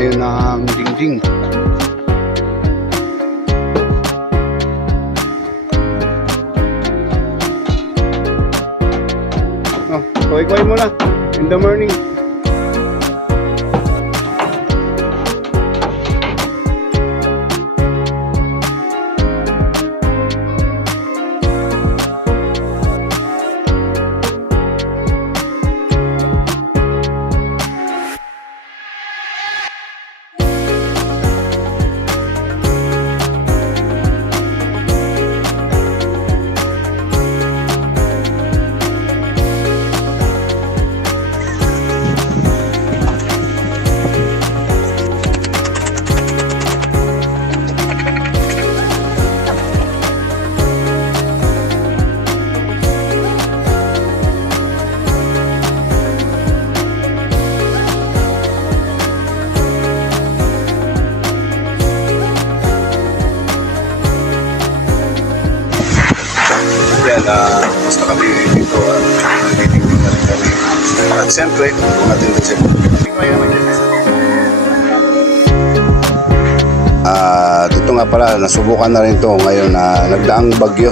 ngayon ng dingding. Oh, kaway-kaway muna. In the morning. Siyempre, natin rin siya. At ito nga pala, nasubukan na rin to ngayon na nagdaang bagyo.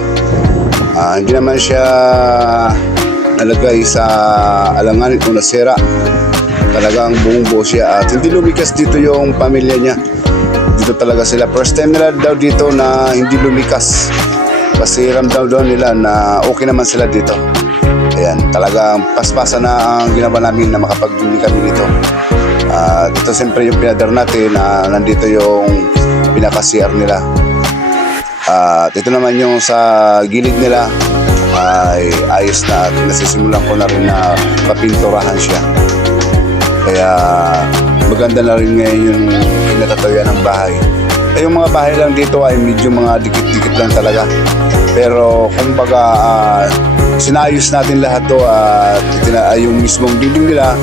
Ah, hindi naman siya nalagay sa alanganin kung nasira. Talagang buong buo siya at hindi lumikas dito yung pamilya niya. Dito talaga sila. First time nila daw dito na hindi lumikas. Kasi ramdam daw nila na okay naman sila dito. Talagang paspasan na ang ginawa namin na makapagdumi kami dito. Ah, dito siyempre yung pinadar natin na nandito yung pinaka-CR nila. At ito naman yung sa gilid nila ay ayos na at nasisimulan ko na rin na papinturahan siya. Kaya maganda na rin ngayon yung pinatatawian ng bahay. Eh, yung mga bahay lang dito ay medyo mga dikit-dikit lang talaga. Pero kumbaga ah, sinayos natin lahat to at ay yung mismong dingding nila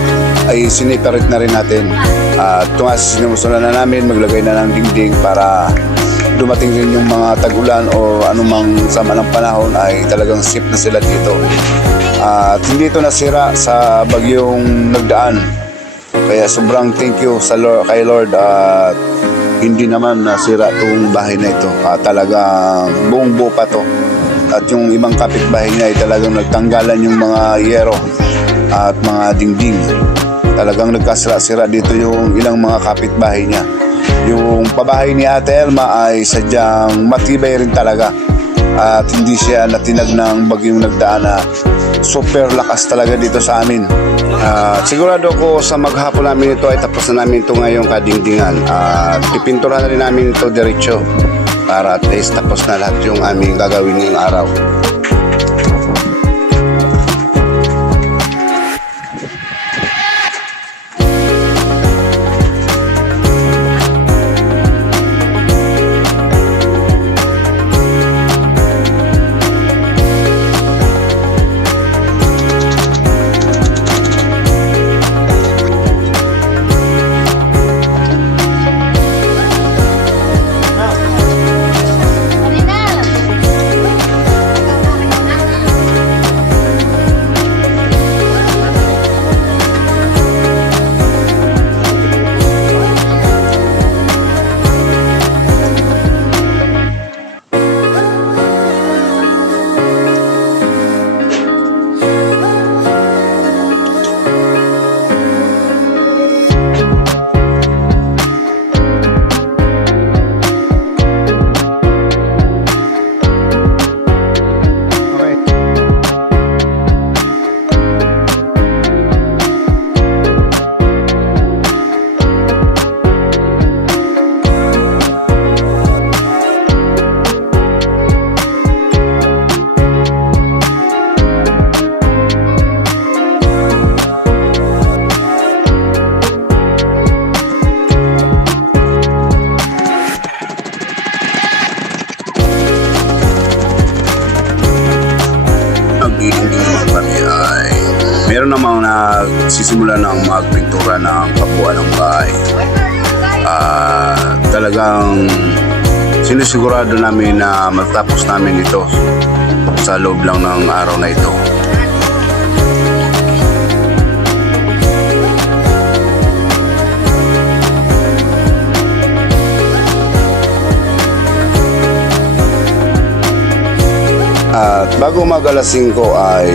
ay sineparate na rin natin. At uh, tumas sinusunan na namin maglagay na ng dingding para dumating rin yung mga tag-ulan o anumang sama ng panahon ay talagang safe na sila dito. At hindi ito nasira sa bagyong nagdaan. Kaya sobrang thank you sa Lord, kay Lord at hindi naman nasira itong bahay na ito. Ah, talagang buong buo pa to. At yung ibang kapitbahay niya ay talagang nagtanggalan yung mga yero at mga dingding. Talagang nagkasira-sira dito yung ilang mga kapitbahay niya. Yung pabahay ni Ate Elma ay sadyang matibay rin talaga. At hindi siya natinag ng bagyong nagdaan na super lakas talaga dito sa amin. At sigurado ko sa maghapon namin ito ay tapos na namin ito ngayong kadingdingan. At pipinturahan na rin namin ito diretso para at least tapos na lahat yung aming gagawin ngayong araw. Nagsisimula ng magpintura ng kabuuan ng bahay. Ah, talagang sinisigurado namin na matapos namin ito sa loob lang ng araw na ito. Bago mag alas 5 ay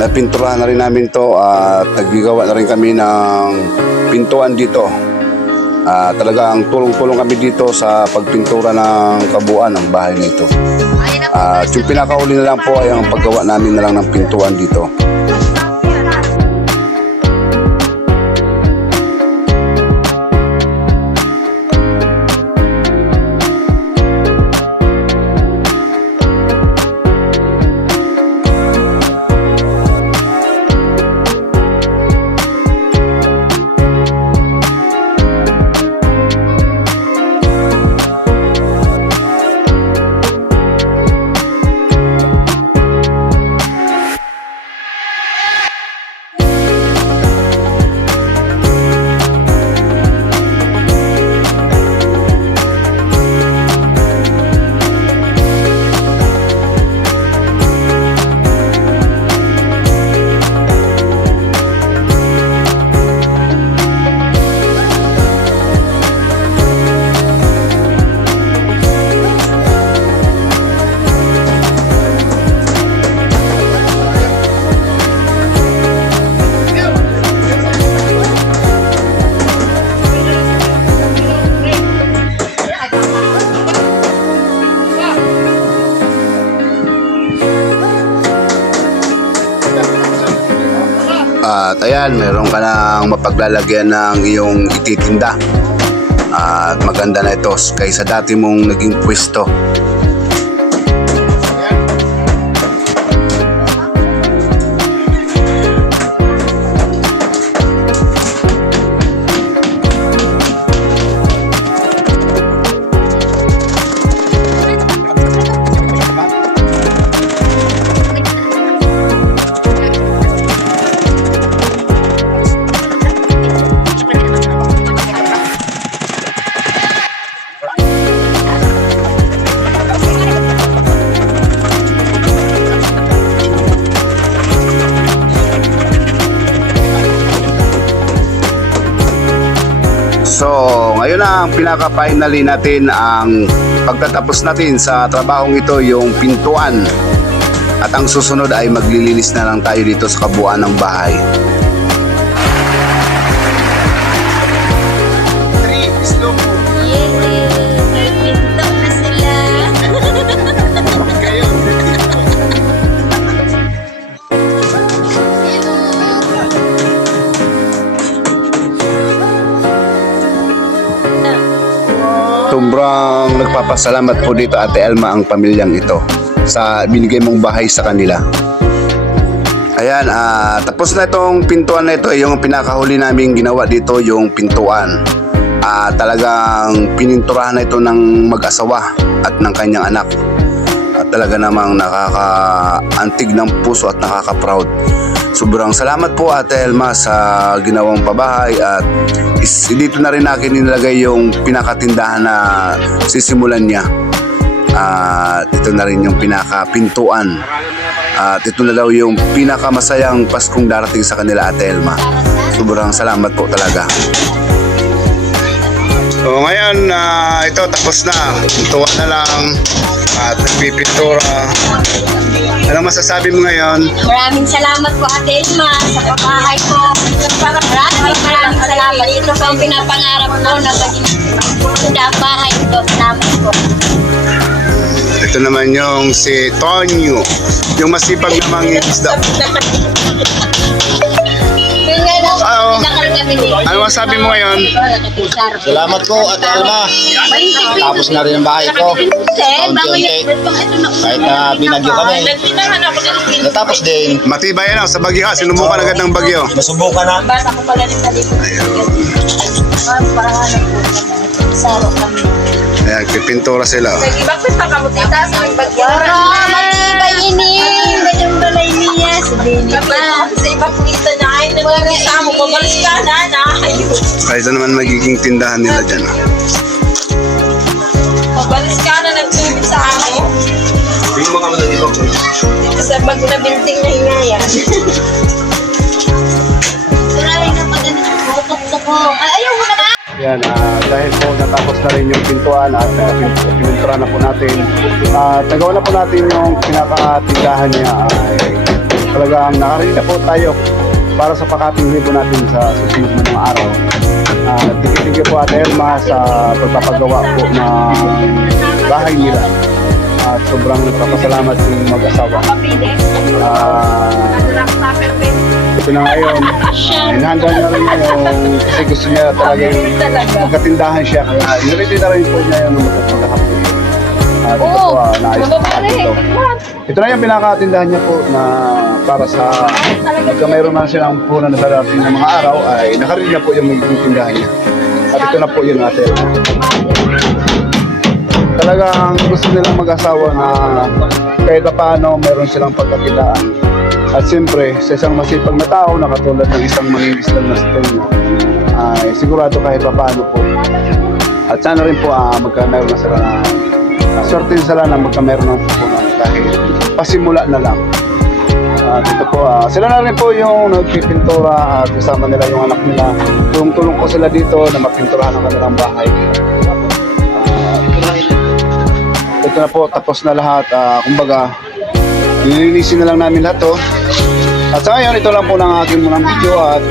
napinturahan na rin namin to at nagbigawa na rin kami ng pintuan dito. Ah, talagang tulong-tulong kami dito sa pagpintura ng kabuuan ng bahay na ito. At yung pinakauli na lang po ay ang paggawa namin na lang ng pintuan dito. At ayan, meron ka nang mapaglalagyan ng iyong ititinda. At maganda na ito kaysa dati mong naging pwesto. So, ngayon na ang pinaka-finally natin ang pagtatapos natin sa trabahong ito, yung pintuan. At ang susunod ay maglilinis na lang tayo dito sa kabuuan ng bahay. Nagpapasalamat po dito Ate Elma ang pamilyang ito sa binigay mong bahay sa kanila. Ayan, ah, tapos na itong pintuan na ito, yung pinakahuli namin ginawa dito, yung pintuan. Ah, talagang pininturahan na ito ng mag-asawa at ng kanyang anak. At talaga namang nakaka-antig ng puso at nakaka-proud. Sobrang salamat po Ate Elma sa ginawang pabahay at is, dito na rin nakin nilagay yung pinakatindahan na sisimulan niya. At ito na rin yung pinakapintuan. At ito na daw yung pinakamasayang Paskong darating sa kanila Ate Elma. Sobrang salamat po talaga. So ngayon, ah, ito tapos na. Pintuan na lang at nagpipintura. Anong masasabi mo ngayon? Maraming salamat po Ate Elma sa pabahay ko. Maraming maraming salamat. Ito po ang pinapangarap ko na maging ang bahay ito. Salamat po. Ito naman yung si Tonyo. Yung masipag na mangingisda. Ano masabi mo ngayon? Salamat po, Ate Alma. Tapos na rin ang bahay ko. Kahit na binagyo kami. Natapos din. Matibay na sa bagyo ha. Sinubukan agad ng bagyo. Nasubukan na. Bata ko pala rin sa. Parang ano po, saro kami. Ayan, pipintura sila. Bakit pa ka mo tita sa bagyo? Para matibay ini. Ganyang balay niya. Sabihin pa. Sa ibang kita na ay nagkakita mo, pabalik ka na, nakakayos. Ay, ito naman magiging tindahan nila dyan. ah. Pabalik ka na nagtubig sa amo. Dito sa bago na building na hingayan. Maraming na maganda. Bukot sa ko. Ay, ayaw mo na? Yan, ah, dahil po natapos na rin yung pintuan at uh, pinuntura na po natin. At nagawa na po natin yung pinakatindahan niya ay talagang nakarinig na po tayo para sa pakatingin po natin sa susunod na mga araw. Uh, Tigil-tigil po Ate Elma sa pagpapagawa po ng bahay nila. At sobrang nagpapasalamat yung mag-asawa. Ah, ito na ngayon, inhanda niya rin yung kasi gusto niya talaga yung magkatindahan siya. Kaya niready na rin po niya yung magkakapon. Ah, dito po, ah, naayos po natin ito. Ito na yung pinakatindahan niya po na para sa pagka mayroon man silang punan na darating ng mga araw ay nakarin na po yung magiging tindahan niya. At ito na po yung natin. Talagang gusto nilang mag-asawa na kahit pa paano meron silang pagkakitaan. At siyempre, sa isang masipag na tao na katulad ng isang mangingislang na sitenyo, ay sigurado kahit pa paano po. At sana rin po ah, magka meron na sila na swerte sila na magka meron ng pupunan kahit pasimula na lang. At ito po, ah, sila na rin po yung nagpipintura at kasama nila yung anak nila. Tulong-tulong ko sila dito na mapinturahan ang kanilang bahay. Ah, ito na po, tapos na lahat. Ah, kumbaga, nilinisin na lang namin lahat to. At sa ngayon, ito lang po ng aking munang video at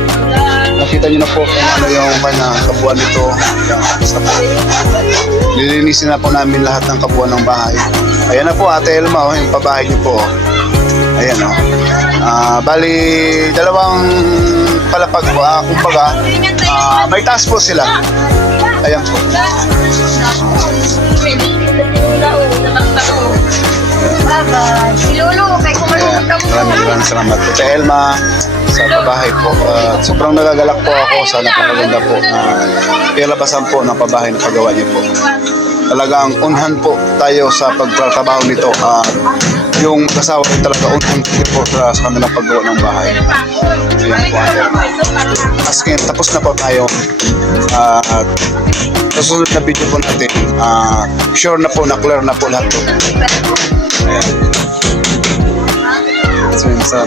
nakita nyo na po kung ano yung kanya kabuuan nito. Yan, na po. Nilinisin na po namin lahat ng kabuuan ng bahay. Ayan na po, Ate Elma, oh, yung pabahay niyo po. oh. Ayan. Oh. Ah, bali, dalawang palapag po. Ah, kumbaga, ah, may taas po sila. Ayan po. Bye-bye. Si Lolo, kay kumalutang mo. maraming maraming salamat po. Sa Elma, sa pabahay po. At sobrang nagagalak po ako sa napakaganda po na pilabasan po ng pabahay na pagawa niyo po. Talagang unhan po tayo sa pagtrabaho nito. At yung kasawa rin talaga unhan po sa sa kanilang paggawa ng bahay. Ayan po. As tapos na po tayo. Ah, At susunod na video po natin, ah, sure na po na clear na po lahat po. Ayan. So.